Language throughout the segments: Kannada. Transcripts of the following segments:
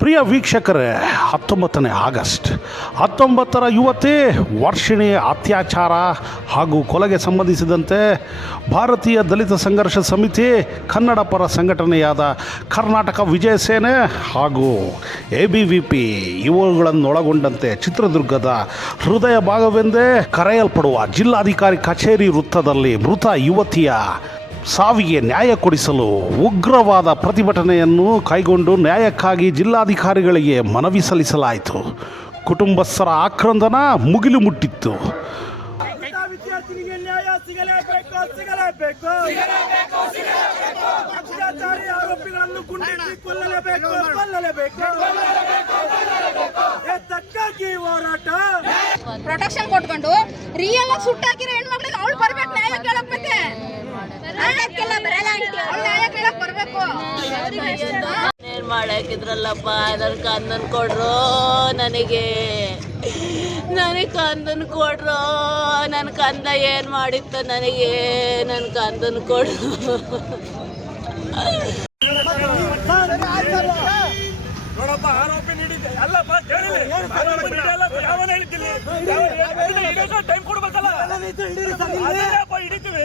ಪ್ರಿಯ ವೀಕ್ಷಕರೇ, ಹತ್ತೊಂಬತ್ತನೇ ಆಗಸ್ಟ್, ಹತ್ತೊಂಬತ್ತರ ಯುವತಿ ವರ್ಷಿಣಿ ಅತ್ಯಾಚಾರ ಹಾಗೂ ಕೊಲೆಗೆ ಸಂಬಂಧಿಸಿದಂತೆ ಭಾರತೀಯ ದಲಿತ ಸಂಘರ್ಷ ಸಮಿತಿ ಕನ್ನಡ ಪರ ಸಂಘಟನೆಯಾದ ಕರ್ನಾಟಕ ವಿಜಯ ಸೇನೆ ಹಾಗೂ ಎ ಬಿ ವಿ ಪಿ ಇವುಗಳನ್ನೊಳಗೊಂಡಂತೆ ಚಿತ್ರದುರ್ಗದ ಹೃದಯ ಭಾಗವೆಂದೇ ಕರೆಯಲ್ಪಡುವ ಜಿಲ್ಲಾಧಿಕಾರಿ ಕಚೇರಿ ವೃತ್ತದಲ್ಲಿ ಮೃತ ಯುವತಿಯ ಸಾವಿಗೆ ನ್ಯಾಯ ಕೊಡಿಸಲು ಉಗ್ರವಾದ ಪ್ರತಿಭಟನೆಯನ್ನು ಕೈಗೊಂಡು ನ್ಯಾಯಕ್ಕಾಗಿ ಜಿಲ್ಲಾಧಿಕಾರಿಗಳಿಗೆ ಮನವಿ ಸಲ್ಲಿಸಲಾಯಿತು. ಕುಟುಂಬಸ್ಥರ ಆಕ್ರಂದನ ಮುಗಿಲು ಮುಟ್ಟಿತ್ತು. ಇಂಥ ನ್ಯಾಯ ಸಿಗಲೇಬೇಕು ಸಿಗಲೇಬೇಕು. ಅತ್ಯಾಚಾರಿ ಆರೋಪಿಗಳನ್ನು ಗುಂಡಿಕ್ಕಿ ಕೊಲ್ಲಲೇಬೇಕು ಕೊಲ್ಲಲೇಬೇಕು. ಎದ್ದಕ್ಕಾಗಿ ಹೋರಾಟ. ಪ್ರೊಟೆಕ್ಷನ್ ಕೊಟ್ಕೊಂಡು ರಿಯಲ್ ಆಗಿ ಸುಟ್ಟಾಕಿರೋ ಹೆಣ್ಮಕ್ಳಿಗೆ ಅವಳು ಬರ್ಬೇಕು ನ್ಯಾಯ ಕೇಳಕ್ ಮತ್ತೆ ಅವ್ಳ್ ನ್ಯಾಯ ಕೇಳಕ್ ಬರ್ಬೇಕು ಏನ್ ಮಾಡಾಕಿದ್ರಲ್ಲಪ್ಪ ನನ್ ಕಂದನ್ ಕೊಡ್ರು ನನಗೆ. ನನಗೆ ಕಂದನ್ ಕೊಡ್ರು. ನನ್ನ ಕಂದ ಏನ್ ಮಾಡಿತ್ತ ನನಗೆ? ನನ್ನ ಕಂದನ್ ಕೊಡ್ರು. ನೋಡಪ್ಪ ಆರೋಪಿ ನೀಡಿದ್ದೆ ಅಲ್ಲಪ್ಪ ಕೇಳಿಲ್ಲ ಆರೋಪಿ ನೀಡಿಲ್ಲ ಯಾವನ ಹೇಳಿದ್ದಿಲ್ಲ ಟೈಮ್ ಕೊಡ್ಬೇಕಲ್ಲ ಅದೇನಪ್ಪ ಹಿಡಿತೀವಿ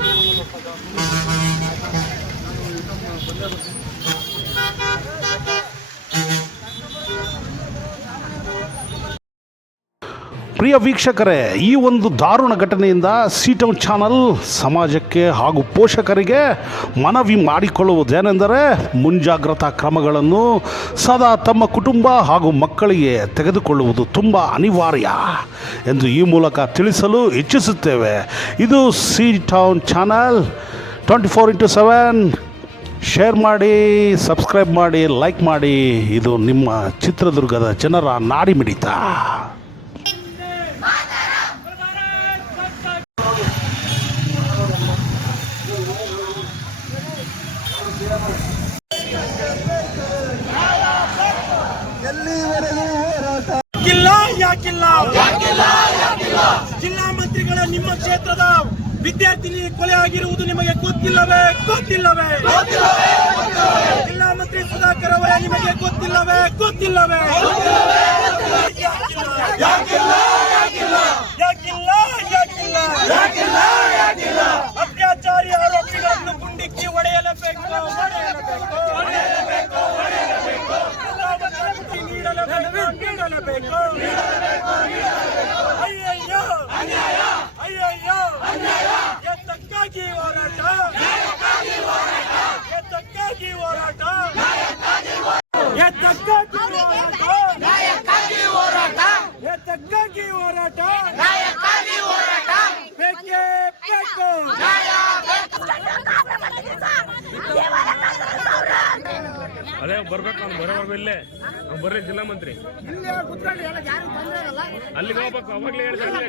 Thank you. ಪ್ರಿಯ ವೀಕ್ಷಕರೇ, ಈ ಒಂದು ದಾರುಣ ಘಟನೆಯಿಂದ ಸಿ ಟೌನ್ ಚಾನಲ್ ಸಮಾಜಕ್ಕೆ ಹಾಗೂ ಪೋಷಕರಿಗೆ ಮನವಿ ಮಾಡಿಕೊಳ್ಳುವುದೇನೆಂದರೆ ಮುಂಜಾಗ್ರತಾ ಕ್ರಮಗಳನ್ನು ಸದಾ ತಮ್ಮ ಕುಟುಂಬ ಹಾಗೂ ಮಕ್ಕಳಿಗೆ ತೆಗೆದುಕೊಳ್ಳುವುದು ತುಂಬ ಅನಿವಾರ್ಯ ಎಂದು ಈ ಮೂಲಕ ತಿಳಿಸಲು ಇಚ್ಛಿಸುತ್ತೇವೆ. ಇದು C town channel twenty four into seven. Share ಮಾಡಿ, ಸಬ್ಸ್ಕ್ರೈಬ್ ಮಾಡಿ, ಲೈಕ್ ಮಾಡಿ. ಇದು ನಿಮ್ಮ ಚಿತ್ರದುರ್ಗದ ಜನರ ನಾಡಿ ಮಿಡಿತ ಯಾಕಿಲ್ಲ ಯಾಕಿಲ್ಲ. ಜಿಲ್ಲಾ ಮಂತ್ರಿಗಳ ನಿಮ್ಮ ಕ್ಷೇತ್ರದ ವಿದ್ಯಾರ್ಥಿನಿ ಕೊಲೆ ಆಗಿರುವುದು ನಿಮಗೆ ಗೊತ್ತಿಲ್ಲವೇ? ಗೊತ್ತಿಲ್ಲವೇ? ಜಿಲ್ಲಾ ಮಂತ್ರಿ ಸುಧಾಕರ್ ಅವರೇ ನಿಮಗೆ ಗೊತ್ತಿಲ್ಲವೇ? ಗೊತ್ತಿಲ್ಲವೇ? ಯಾಕಿಲ್ಲ ಯಾಕಿಲ್ಲ. ಯಾಕಿಲ್ಲ ಅತ್ಯಾಚಾರಿ ನೀಡಲೇಬೇಕು ನೀಡಲೇಬೇಕು ಅಯ್ಯಯ್ಯೋ ಅಯ್ಯಯ್ಯೋ ಎತ್ತಕ್ಕಾಗಿ ಹೋರಾಟ ಎತ್ತಕ್ಕಾಗಿ ಹೋರಾಟ ಎತ್ತಕ್ಕಾಗಿ ಬರ್ಬೇಕು ಅವ್ನು ಬರೋವರೆಗೂ ಇಲ್ಲೇ ಅವ್ನು ಬರ್ರಿ ಜಿಲ್ಲಾ ಮಂತ್ರಿ ಅಲ್ಲಿಗೆ ಹೋಗ್ಬೇಕು ಅವಾಗ್ಲೇ ಹೇಳ್ತಾರೆ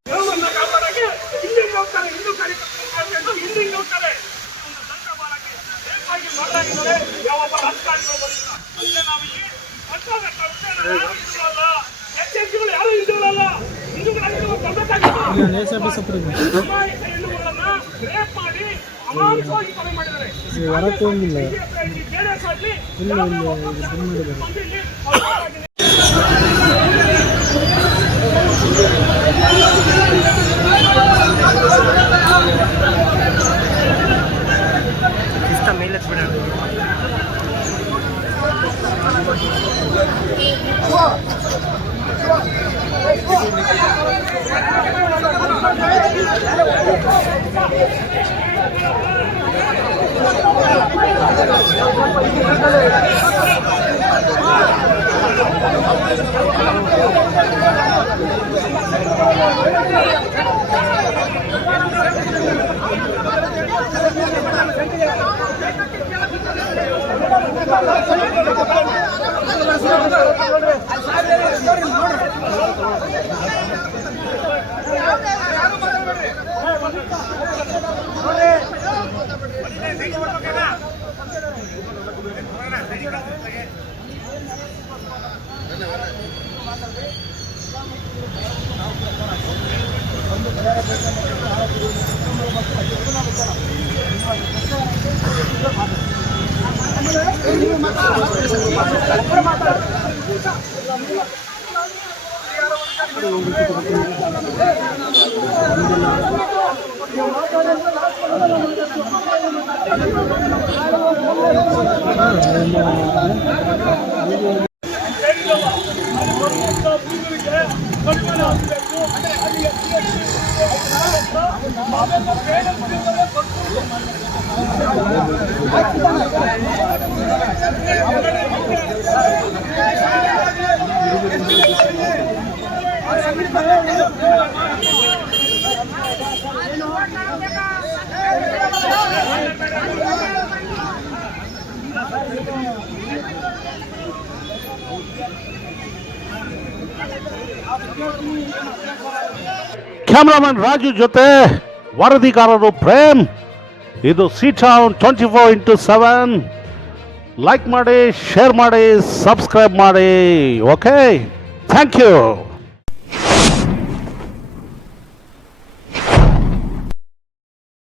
ಕೊಲೆ ಮಾಡಿದ್ದಾರೆ ಹೊರಕ್ಕೆ ಹೋಗಿಲ್ಲ ಇಲ್ಲ ಇಲ್ಲ ಮಾಡಿದ್ದಾರೆ. ಬಂದು ಇಲ್ಲಿ ಅವ್ರು ಕ್ಯಾಮ್ರಾಮನ್ ರಾಜು ಜೊತೆ ವರದಿಗಾರರು ಪ್ರೇಮ್. ಇದು C town twenty four into seven like ಮಾಡಿ ಶೇರ್ ಮಾಡಿ ಸಬ್ಸ್ಕ್ರೈಬ್ ಮಾಡಿ. Okay thank you